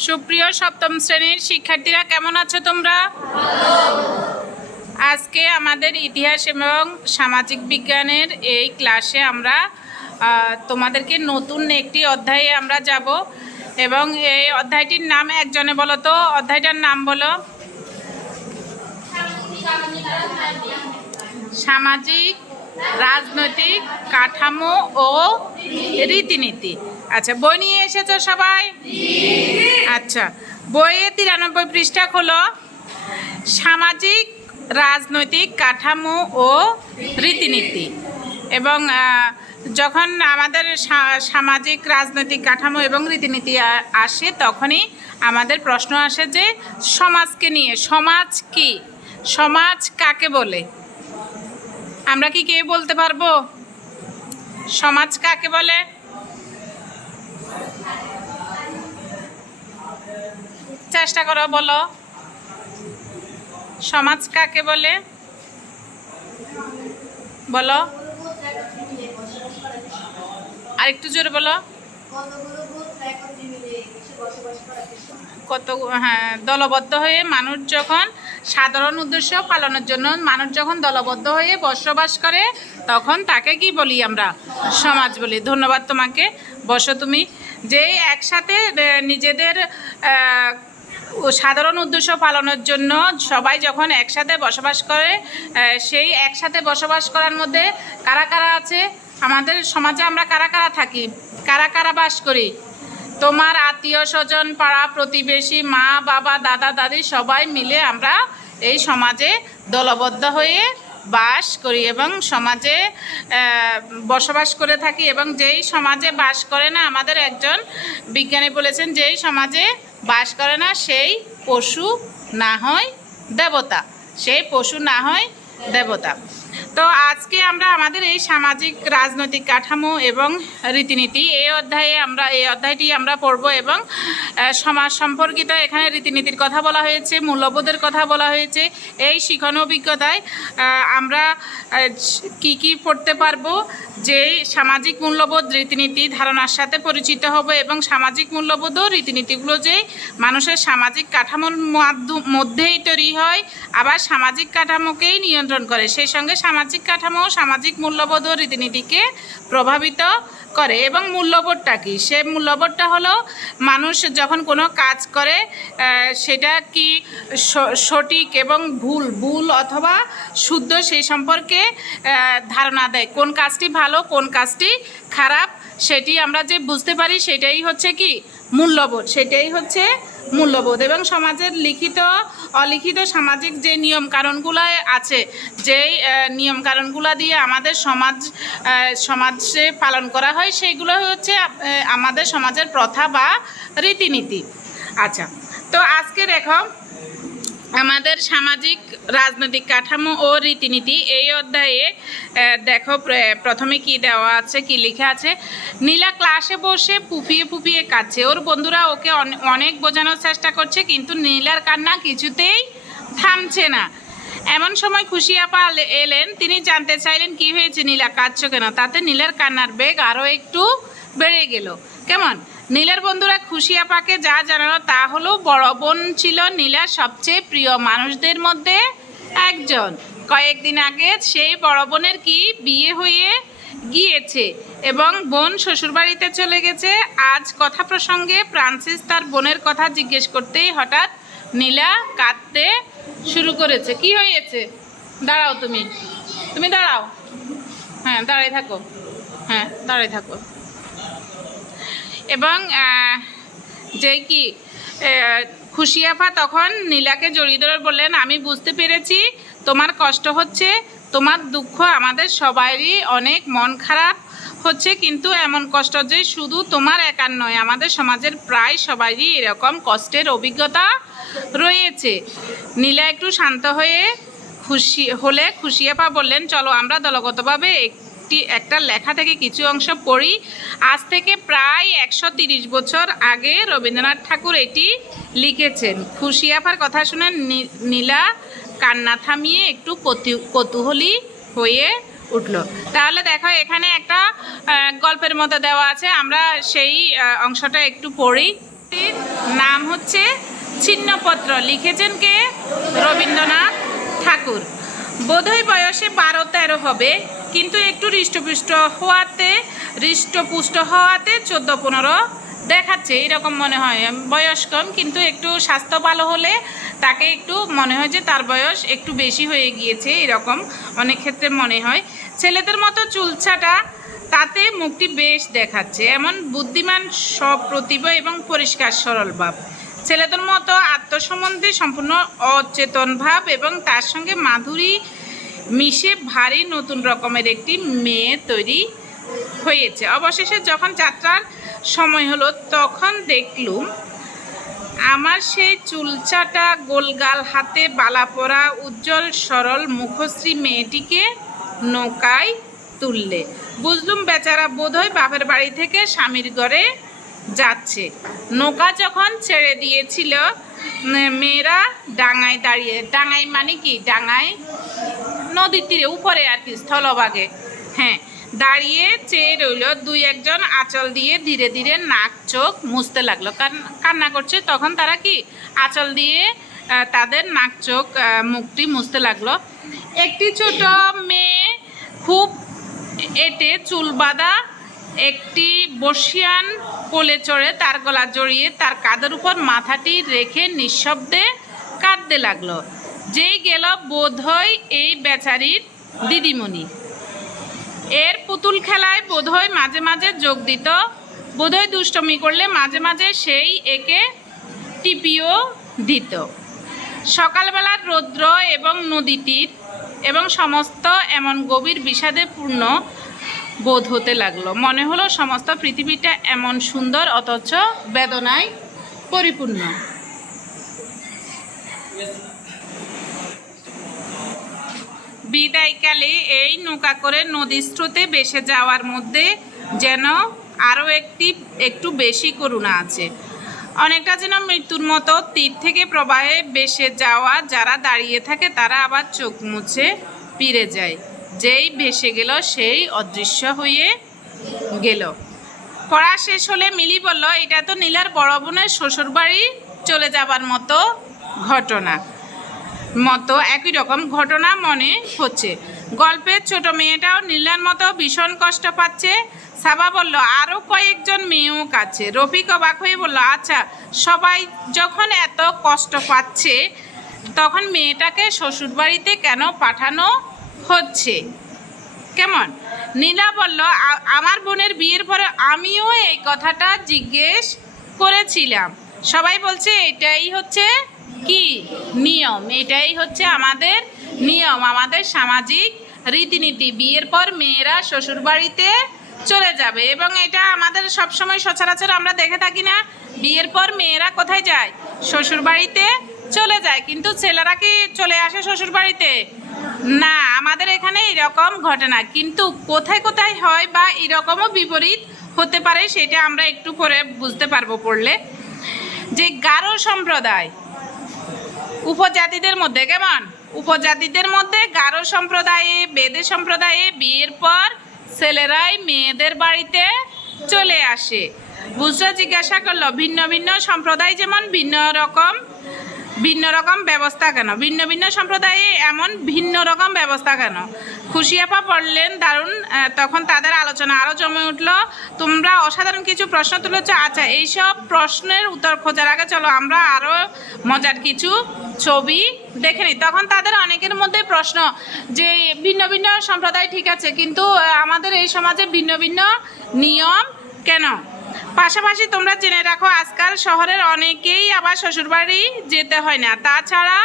সুপ্রিয় সপ্তম শ্রেণির শিক্ষার্থীরা, কেমন আছো তোমরা? আজকে আমাদের ইতিহাস এবং সামাজিক বিজ্ঞানের এই ক্লাসে আমরা তোমাদেরকে নতুন একটি অধ্যায়ে আমরা যাব। এবং এই অধ্যায়টির নাম একজনে বলো তো, অধ্যায়টার নাম বলো। সামাজিক রাজনৈতিক কাঠামো ও রীতিনীতি। আচ্ছা বই নিয়ে এসেছ সবাই? আচ্ছা বইয়ে তিরানব্বই পৃষ্ঠা খোলো সামাজিক, রাজনৈতিক কাঠামো ও রীতিনীতি। এবং যখন আমাদের সামাজিক, রাজনৈতিক কাঠামো এবং রীতিনীতি আসে, তখনই আমাদের প্রশ্ন আসে যে, সমাজকে নিয়ে, সমাজ কি? সমাজ কাকে বলে? আমরা কি কে বলতে পারব? সমাজ কাকে বলে? চেষ্টা করো, বলো। সমাজ কাকে বলে? বলো। আর একটু জোরে বলো। কত হ্যাঁ দলবদ্ধ হয়ে মানুষ যখন সাধারণ উদ্দেশ্য পালনের জন্য মানুষ যখন দলবদ্ধ হয়ে বসবাস করে, তখন তাকে কি বলি আমরা? সমাজ বলি। ধন্যবাদ তোমাকে। বসো তুমি। যে একসাথে নিজেদের সাধারণ উদ্দেশ্য পালনের জন্য সবাই যখন একসাথে বসবাস করে সেই একসাথে বসবাস করার মধ্যে কারা কারা আছে? আমাদের সমাজে আমরা কারা কারা থাকি? কারা কারা বাস করি? তোমার আত্মীয় স্বজন পাড়া প্রতিবেশী, মা, বাবা, দাদা, দাদি সবাই মিলে আমরা এই সমাজে দলবদ্ধ হয়ে বাস করি এবং সমাজে বসবাস করে থাকি এবং যেই সমাজে বাস করে না, আমাদের একজন বিজ্ঞানী বলেছেন, যেই সমাজে বাস করে না, সেই পশু না হয় দেবতা। সেই পশু না হয় দেবতা। তো আজকে আমরা আমাদের এই সামাজিক রাজনৈতিক কাঠামো এবং রীতিনীতি, এই অধ্যায়ে আমরা এই অধ্যায়টি আমরা পড়ব এবং সমাজ সম্পর্কিত এখানে রীতিনীতির কথা বলা হয়েছে, মূল্যবোধের কথা বলা হয়েছে। এই শিখন অভিজ্ঞতায় আমরা কি কি পড়তে পারব? যে সামাজিক মূল্যবোধ রীতিনীতি ধারণার সাথে পরিচিত হব এবং সামাজিক মূল্যবোধ ও রীতিনীতিগুলো যে মানুষের সামাজিক কাঠামোর মাধ্য- মধ্যেই তৈরি হয়, আবার সামাজিক কাঠামোকেই নিয়ন্ত্রণ করে, সেই সঙ্গে সামাজিক কাঠামো, সামাজিক মূল্যবোধ ও রীতিনীতিকে প্রভাবিত করে। এবং মূল্যবোধটা কি? সে মূল্যবোধটা হলো মানুষ যখন কোনো কাজ করে সেটা কি সঠিক এবং ভুল ভুল অথবা শুদ্ধ সেই সম্পর্কে ধারণা দেয়। কোন কাজটি ভালো, কোন কাজটি খারাপ, সেটি আমরা যে বুঝতে পারি সেটাই হচ্ছে কি? মূল্যবোধ। সেটাই হচ্ছে মূল্যবোধ এবং সমাজের লিখিত, অলিখিত সামাজিক যে নিয়ম কারণগুলো আছে, যেই নিয়ম কারণগুলা দিয়ে আমাদের সমাজ সমাজে পালন করা হয়, সেইগুলো হচ্ছে আমাদের সমাজের প্রথা বা রীতিনীতি। আচ্ছা তো আজকে দেখো আমাদের সামাজিক, রাজনৈতিক কাঠামো ও রীতিনীতি এই অধ্যায়ে দেখো প্রথমে কি দেওয়া আছে, কি লেখা আছে? নীলা ক্লাসে বসে পুপিয়ে পুপিয়ে কাচ্ছে ওর বন্ধুরা ওকে অনে- অনেক বোঝানোর চেষ্টা করছে, কিন্তু নীলার কান্না কিছুতেই থামছে না। এমন সময় খুশি আপা এলেন। তিনি জানতে চাইলেন, কি হয়েছে নীলা? কাঁদছো কেন? তাতে নীলার কান্নার বেগ আরও একটু বেড়ে গেল। কেমন? নীলার বন্ধুরা খুশি আপাকে যা জানালো তা হলো, বড় বোন ছিল নীলার সবচেয়ে প্রিয় মানুষদের মধ্যে একজন। কয়েকদিন আগে সেই বড় বোনের কি বিয়ে হয়ে গিয়েছে এবং বোন শ্বশুরবাড়িতে চলে গেছে, আজ কথা প্রসঙ্গে ফ্রান্সিস তার বোনের কথা জিজ্ঞেস করতেই হঠাৎ নীলা কাঁদতে শুরু করেছে। কি হয়েছে? দাঁড়াও তুমি। তুমি দাঁড়াও। হ্যাঁ দাঁড়াই থাকো। হ্যাঁ দাঁড়াই থাকো। এবং যে কি খুশিয়াফা তখন নীলাকে জড়িয়ে ধরে বললেন, আমি বুঝতে পেরেছি, তোমার কষ্ট হচ্ছে, তোমার দুঃখ আমাদের সবারই অনেক মন খারাপ হচ্ছে, কিন্তু এমন কষ্ট যে শুধু তোমার একার নয়, আমাদের সমাজের প্রায় সবারই এরকম কষ্টের অভিজ্ঞতা রয়েছে। নীলা একটু শান্ত হয়ে খুশি, হলে খুশিয়াপা বললেন, চলো, আমরা দলগতভাবে একটি, একটা লেখা থেকে কিছু অংশ পড়ি। আজ থেকে প্রায় একশো তিরিশ বছর আগে রবীন্দ্রনাথ ঠাকুর এটি লিখেছেন। খুশিয়াপার কথা শুনে নীলা কান্না থামিয়ে একটু কতু- কৌতূহলী হয়ে উঠল। তাহলে দেখো, এখানে একটা গল্পের মতো দেওয়া আছে। আমরা সেই অংশটা একটু পড়ি। নাম হচ্ছে ছিন্নপত্র। লিখেছেন কে? রবীন্দ্রনাথ ঠাকুর। বোধহয় বয়সে বারো তেরো হবে। কিন্তু একটু হৃষ্টপুষ্ট হওয়াতে হৃষ্টপুষ্ট হওয়াতে চোদ্দ পনেরো দেখাচ্ছে এরকম মনে হয়। বয়স কম, কিন্তু একটু স্বাস্থ্য ভালো হলে তাকে একটু মনে হয় যে তার বয়স একটু বেশি হয়ে গিয়েছে, এরকম অনেক ক্ষেত্রে মনে হয়। ছেলেদের মতো চুলছাটা তাতে মুখটি বেশ দেখাচ্ছে। এমন বুদ্ধিমান, সপ্রতিভ এবং পরিষ্কার, সরল ভাব। ছেলেদের মতো আত্মসম্বন্ধে সম্পূর্ণ অচেতন ভাব এবং তার সঙ্গে মাধুরী মিশে ভারী নতুন রকমের একটি মেয়ে তৈরি হয়েছে। অবশেষে যখন যাত্রার সময় হলো, তখন দেখলুম, আমার সেই চুলচাটা গোলগাল হাতে বালা পরা উজ্জ্বল সরল মুখশ্রী মেয়েটিকে নৌকায় তুললে। বুঝলুম, বেচারা বোধহয় বাপের বাড়ি থেকে স্বামীর ঘরে যাচ্ছে। নৌকা যখন ছেড়ে দিয়েছিল মেয়েরা ডাঙায় দাঁড়িয়ে, ডাঙায় মানে কি? ডাঙায় নদীর তীরে উপরে আর কি, স্থলভাগে। হ্যাঁ দাঁড়িয়ে চেয়ে রইল দুই একজন আঁচল দিয়ে ধীরে ধীরে নাক চোখ মুছতে লাগল। কান- কান্না করছে, তখন তারা কি? আঁচল দিয়ে তাদের নাক চোখ মুখটি মুছতে লাগল। একটি ছোট মেয়ে খুব এটে চুল বাঁধা একটি বর্ষিয়ান কোলে চড়ে তার গলা জড়িয়ে তার কাঁধের উপর মাথাটি রেখে নিঃশব্দে কাঁদতে লাগল। যেই গেল বোধহয় এই বেচারির দিদিমণি। এর পুতুল খেলায় বোধহয় মাঝে মাঝে যোগ দিত। বোধহয় দুষ্টমি করলে মাঝে মাঝে সেই একে টিপিও দিত। সকালবেলার রৌদ্র এবং নদীটির এবং সমস্ত এমন গভীর বিষাদে পূর্ণ বোধ হতে লাগল। মনে হলো সমস্ত পৃথিবীটা এমন সুন্দর, অথচ বেদনায় পরিপূর্ণ। বিদায়কালে এই নৌকা করে নদীর স্রোতে বেসে যাওয়ার মধ্যে যেন আরও একটি, একটু বেশি করুণা আছে। অনেকটা যেন মৃত্যুর মতো তীর থেকে প্রবাহে ভেসে যাওয়া যারা দাঁড়িয়ে থাকে তারা আবার চোখ মুছে পিড়ে যায়। যেই ভেসে গেল, সেই অদৃশ্য হয়ে গেল। পড়া শেষ হলে মিলি বলল, এটা তো নীলার বড় বোনের শ্বশুরবাড়ি চলে যাবার মতো ঘটনা। মতো একই রকম ঘটনা মনে হচ্ছে। গল্পের ছোট মেয়েটাও নীলার মতো ভীষণ কষ্ট পাচ্ছে। সাবা বলল আরও কয়েকজন মেয়েও কাছে। রফিক অবাক হয়ে বলল আচ্ছা সবাই যখন এত কষ্ট পাচ্ছে, তখন মেয়েটাকে শ্বশুরবাড়িতে কেন পাঠানো হচ্ছে? কেমন? নীলা বলল আমার বোনের বিয়ের পরে আমিও এই কথাটা জিজ্ঞেস করেছিলাম। সবাই বলছে, এটাই হচ্ছে কি? নিয়ম, এটাই হচ্ছে আমাদের নিয়ম, আমাদের সামাজিক রীতিনীতি। বিয়ের পর মেয়েরা শ্বশুরবাড়িতে চলে যাবে এবং এটা আমাদের সবসময় সচরাচর আমরা দেখে থাকি না, বিয়ের পর মেয়েরা কোথায় যায়? শ্বশুরবাড়িতে চলে যায়, কিন্তু ছেলেরা কি চলে আসে শ্বশুরবাড়িতে? না, আমাদের এখানে এরকম ঘটনা কিন্তু কোথায় কোথায় হয় বা এরকমও বিপরীত হতে পারে, সেটা আমরা একটু পরে বুঝতে পারব পড়লে। যে গারো সম্প্রদায় উপজাতিদের মধ্যে কেমন? উপজাতিদের মধ্যে গারো সম্প্রদায়ে, বেদে সম্প্রদায়ে বিয়ের পর ছেলেরাই মেয়েদের বাড়িতে চলে আসে। বুঝরা জিজ্ঞাসা করল, ভিন্ন ভিন্ন সম্প্রদায় যেমন ভিন্ন রকম ভিন্ন রকম ব্যবস্থা কেন? ভিন্ন ভিন্ন সম্প্রদায়ে এমন ভিন্ন রকম ব্যবস্থা কেন? খুশিয়াপা পড়লেন, দারুণ তখন তাদের আলোচনা আরও জমে উঠল। তোমরা অসাধারণ কিছু প্রশ্ন তুলেছ। আচ্ছা এইসব প্রশ্নের উত্তর খোঁজার আগে চলো, আমরা আরও মজার কিছু ছবি দেখে নিই। তখন তাদের অনেকের মধ্যে প্রশ্ন যে, ভিন্ন ভিন্ন সম্প্রদায় ঠিক আছে, কিন্তু আমাদের এই সমাজে ভিন্ন ভিন্ন নিয়ম কেন? পাশাপাশি তোমরা জেনে রাখো, আজকাল শহরের অনেকেই আবার শ্বশুরবাড়ি যেতে হয় না। তাছাড়া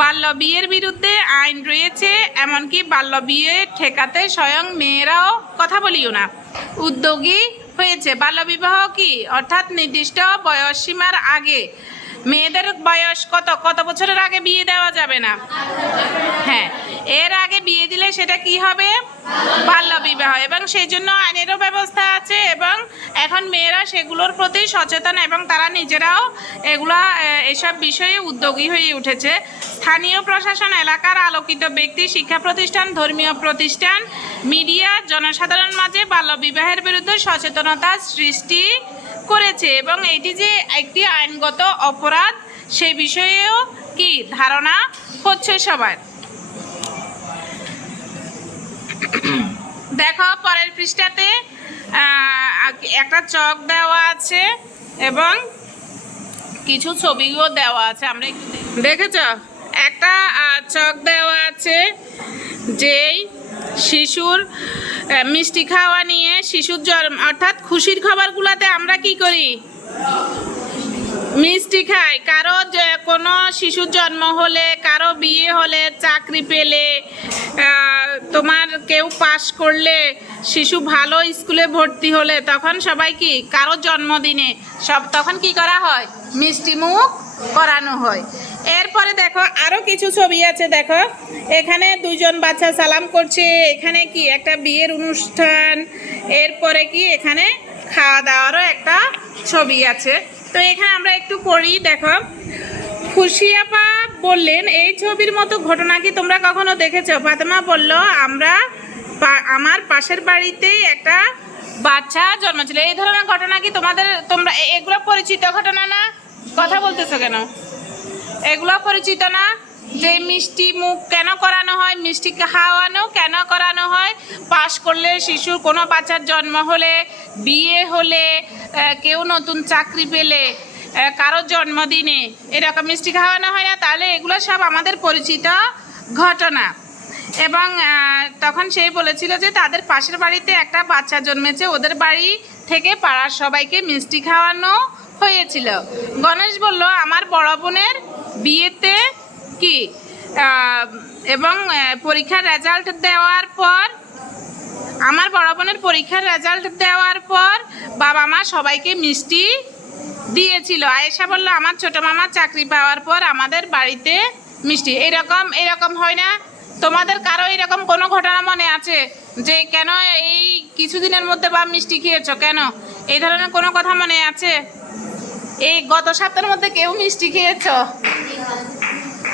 বাল্য বিয়ের বিরুদ্ধে আইন রয়েছে, এমনকি বাল্য বিয়ে ঠেকাতে স্বয়ং মেয়েরাও কথা বলিও না। উদ্যোগী হয়েছে। বাল্যবিবাহ কি? অর্থাৎ নির্দিষ্ট বয়স সীমার আগে মেয়েদের বয়স কত? কত বছরের আগে বিয়ে দেওয়া যাবে না? হ্যাঁ এর আগে বিয়ে দিলে সেটা কি হবে? বাল্য বিবাহ। এবং সেই জন্য আইনেরও ব্যবস্থা আছে এবং এখন মেয়েরা সেগুলোর প্রতি সচেতন এবং তারা নিজেরাও এগুলা এসব বিষয়ে উদ্যোগী হয়ে উঠেছে। স্থানীয় প্রশাসন, এলাকার আলোকিত ব্যক্তি, শিক্ষা প্রতিষ্ঠান, ধর্মীয় প্রতিষ্ঠান, মিডিয়া জনসাধারণ মাঝে বাল্য বিবাহের বিরুদ্ধে সচেতনতা সৃষ্টি করেছে এবং এটি যে একটি আইনগত অপরাধ সে বিষয়েও কি ধারণা হচ্ছে সবার? দেখো, পরের পৃষ্ঠাতে একটা চক দেওয়া আছে এবং কিছু ছবিও দেওয়া আছে। আমরা দেখেছ? একটা চক দেওয়া আছে যেই শিশুর মিষ্টি খাওয়া নিয়ে শিশুর জন্ম, অর্থাৎ খুশির খাবারগুলোতে আমরা কি করি? মিষ্টি খাই। কারও কোনো শিশুর জন্ম হলে, কারও বিয়ে হলে, চাকরি পেলে তোমার কেউ পাশ করলে, শিশু ভালো স্কুলে ভর্তি হলে তখন সবাই কি? কারও জন্মদিনে সব তখন কি করা হয়? মিষ্টি মুখ করানো হয়। এরপরে দেখো আরও কিছু ছবি আছে, দেখো। এখানে দুজন বাচ্চা সালাম করছে, এখানে কি একটা বিয়ের অনুষ্ঠান, এরপরে কি এখানে খাওয়া দাওয়ারও একটা ছবি আছে। তো এখানে আমরা একটু পড়ি দেখো। খুশিয়াপা বললেন, এই ছবির মতো ঘটনা কি তোমরা কখনো দেখেছ? ফাতেমা বলল, আমরা আমার পাশের বাড়িতেই একটা বাচ্চা জন্মেছিল। এই ধরনের ঘটনা কি তোমাদের, তোমরা এগুলো পরিচিত ঘটনা না? কথা বলতেছো কেন? এগুলো পরিচিত না? যে মিষ্টি মুখ কেন করানো হয়, মিষ্টি খাওয়ানো কেন করানো হয়, পাশ করলে শিশুর কোনো বাচ্চার জন্ম হলে, বিয়ে হলে কেউ নতুন চাকরি পেলে কারও জন্মদিনে এরকম মিষ্টি খাওয়ানো হয় না, তাহলে এগুলো সব আমাদের পরিচিত ঘটনা। এবং তখন সেই বলেছিল যে তাদের পাশের বাড়িতে একটা বাচ্চা জন্মেছে, ওদের বাড়ি থেকে পাড়ার সবাইকে মিষ্টি খাওয়ানো হয়েছিল। গণেশ বলল, আমার বড় বোনের বিয়েতে কি এবং পরীক্ষার রেজাল্ট দেওয়ার পর, আমার বড় বোনের পরীক্ষার রেজাল্ট দেওয়ার পর বাবা মা সবাইকে মিষ্টি দিয়েছিল। আয়েশা বলল, আমার ছোট মামা চাকরি পাওয়ার পর আমাদের বাড়িতে মিষ্টি। এরকম এরকম হয় না। তোমাদের কারও এরকম কোনো ঘটনা মনে আছে যে, কেন এই কিছুদিনের মধ্যে বা মিষ্টি খেয়েছো? কেন? এই ধরনের কোনো কথা মনে আছে? এই গত সপ্তাহের মধ্যে কেউ মিষ্টি খেয়েছো?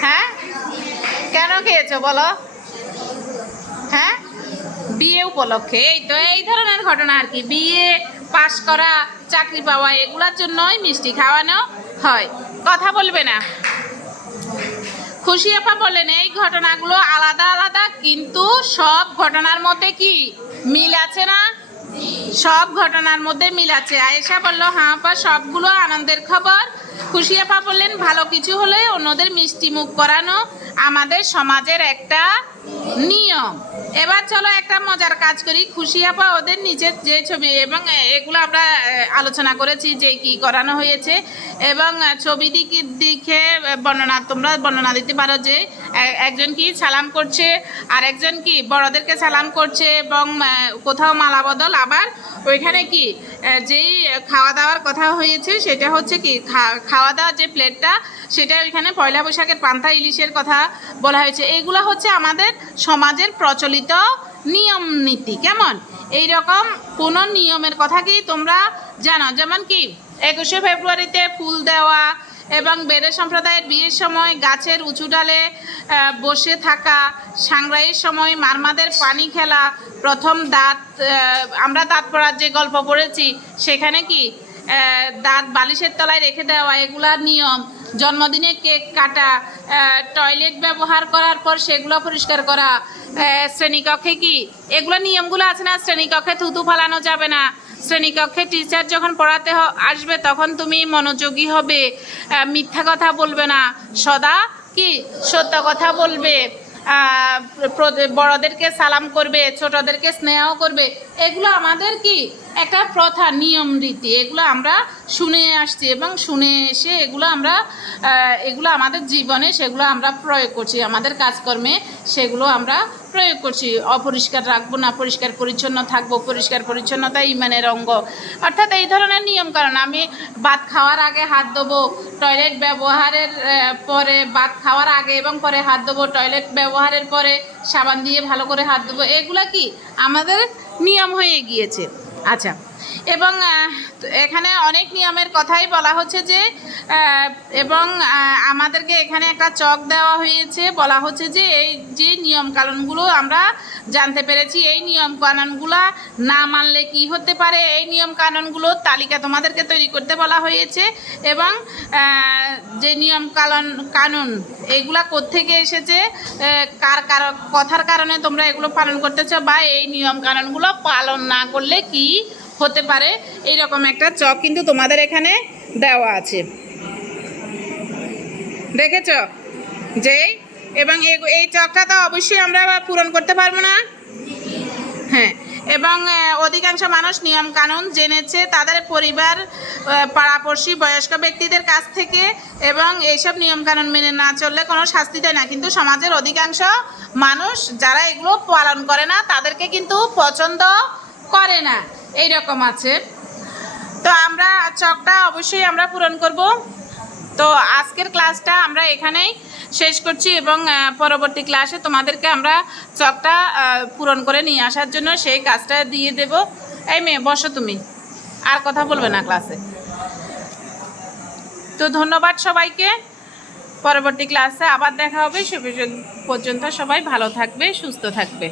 হ্যাঁ? কেন খেয়েছো বলো? হ্যাঁ? বিয়ে উপলক্ষে? এই তো, এই ধরনের ঘটনা আর কি। বিয়ে, পাশ করা, চাকরি পাওয়া, এগুলোর জন্যই মিষ্টি খাওয়ানো হয়। কথা বলবে না। খুশি আপা বলেন, এই ঘটনাগুলো আলাদা আলাদা, কিন্তু সব ঘটনার মধ্যে কি মিল আছে না? সব ঘটনার মধ্যে মিল আছে। আয়েশা বলল হ্যাঁ আপা, সবগুলো আনন্দের খবর। খুশি আপা বললেন, ভালো কিছু হলে অন্যদের মিষ্টি মুখ করানো আমাদের সমাজের একটা নিয়ম। এবার চলো একটা মজার কাজ করি। খুশি আপা ওদের নিচের যে ছবি এবং এগুলো আমরা আলোচনা করেছি যে কি করানো হয়েছে এবং ছবি দিকে দিকে বর্ণনা, তোমরা বর্ণনা দিতে পারো যে একজন কি সালাম করছে আর একজন কি বড়দেরকে সালাম করছে এবং কোথাও মালা বদল, আবার ওইখানে কি যেই খাওয়া দাওয়ার কথা হয়েছে, সেটা হচ্ছে কি খাওয়া দাওয়ার যে প্লেটটা, সেটা ওইখানে পয়লা বৈশাখের পান্থা ইলিশের কথা বলা হয়েছে। এগুলো হচ্ছে আমাদের সমাজের প্রচলিত নিয়ম নীতি, কেমন? এই রকম কোনো নিয়মের কথা কি তোমরা জানো। যেমন কি, একুশে ফেব্রুয়ারিতে ফুল দেওয়া এবং বেড়ে সম্প্রদায়ের বিয়ের সময় গাছের উঁচু ডালে বসে থাকা সাংগ্রাইয়ের সময় মারমাদের পানি খেলা, প্রথম দাঁত আমরা দাঁত পড়ার যে গল্প পড়েছি, সেখানে কি দাঁত বালিশের তলায় রেখে দেওয়া এগুলার নিয়ম, জন্মদিনে কেক কাটা টয়লেট ব্যবহার করার পর সেগুলো পরিষ্কার করা শ্রেণীকক্ষে কি, এগুলো নিয়মগুলো আছে না, শ্রেণীকক্ষে থুতু ফালানো যাবে না শ্রেণীকক্ষে টিচার যখন পড়াতে আসবে, তখন তুমি মনোযোগী হবে। মিথ্যা কথা বলবে না। সদা কি? সত্য কথা বলবে। বড়দেরকে সালাম করবে, ছোটদেরকে স্নেহ করবে। এগুলো আমাদের কি? একটা প্রথা, নিয়ম, রীতি, এগুলো আমরা শুনে আসছি এবং শুনে এসে এগুলো আমরা এগুলো আমাদের জীবনে সেগুলো আমরা প্রয়োগ করছি, আমাদের কাজকর্মে সেগুলো আমরা প্রয়োগ করছি। অপরিষ্কার রাখব না, পরিষ্কার পরিচ্ছন্ন থাকব, পরিষ্কার পরিচ্ছন্নতা ইমানের অঙ্গ। অর্থাৎ এই ধরনের নিয়ম কারণ আমি ভাত খাওয়ার আগে হাত দেবো টয়লেট ব্যবহারের পরে ভাত খাওয়ার আগে এবং পরে হাত দেবো টয়লেট ব্যবহারের পরে সাবান দিয়ে ভালো করে হাত দেবো এগুলা কি আমাদের নিয়ম হয়ে গিয়েছে। আচ্ছা। এবং এখানে অনেক নিয়মের কথাই বলা হচ্ছে যে এবং আমাদেরকে এখানে একটা চক দেওয়া হয়েছে। বলা হচ্ছে যে, এই যে নিয়ম কানুনগুলো আমরা জানতে পেরেছি, এই নিয়ম কানুনগুলো না মানলে কি হতে পারে? এই নিয়ম কানুনগুলোর তালিকা তোমাদেরকে তৈরি করতে বলা হয়েছে এবং যে নিয়ম কানুন কানুন এইগুলা কোত্থেকে এসেছে? কার কার, কথার কারণে তোমরা এগুলো পালন করতেছো বা এই নিয়ম কানুনগুলো পালন না করলে কি হতে পারে। এইরকম একটা চক কিন্তু তোমাদের এখানে দেওয়া আছে। দেখেছ? যে এবং এই চকটা তো অবশ্যই আমরা পূরণ করতে পারব না। হ্যাঁ। এবং অধিকাংশ মানুষ নিয়ম কানুন জেনেছে তাদের পরিবার পাড়াপড়শি, বয়স্ক ব্যক্তিদের কাছ থেকে এবং এইসব নিয়ম কানুন মেনে না চললে কোনো শাস্তি দেয় না। কিন্তু সমাজের অধিকাংশ মানুষ যারা এগুলো পালন করে না, তাদেরকে কিন্তু পছন্দ করে না। এই রকম আছে। তো আমরা চকটা অবশ্যই আমরা পূরণ করব। তো আজকের ক্লাসটা আমরা এখানেই শেষ করছি এবং পরবর্তী ক্লাসে তোমাদেরকে আমরা চকটা পূরণ করে নিয়ে আসার জন্য সেই কাজটা দিয়ে দেব। এই মেয়ে, বসো তুমি। আর কথা বলবে না ক্লাসে। তো ধন্যবাদ সবাইকে। পরবর্তী ক্লাসে আবার দেখা হবে। সে পর্যন্ত সবাই ভালো থাকবে, সুস্থ থাকবে।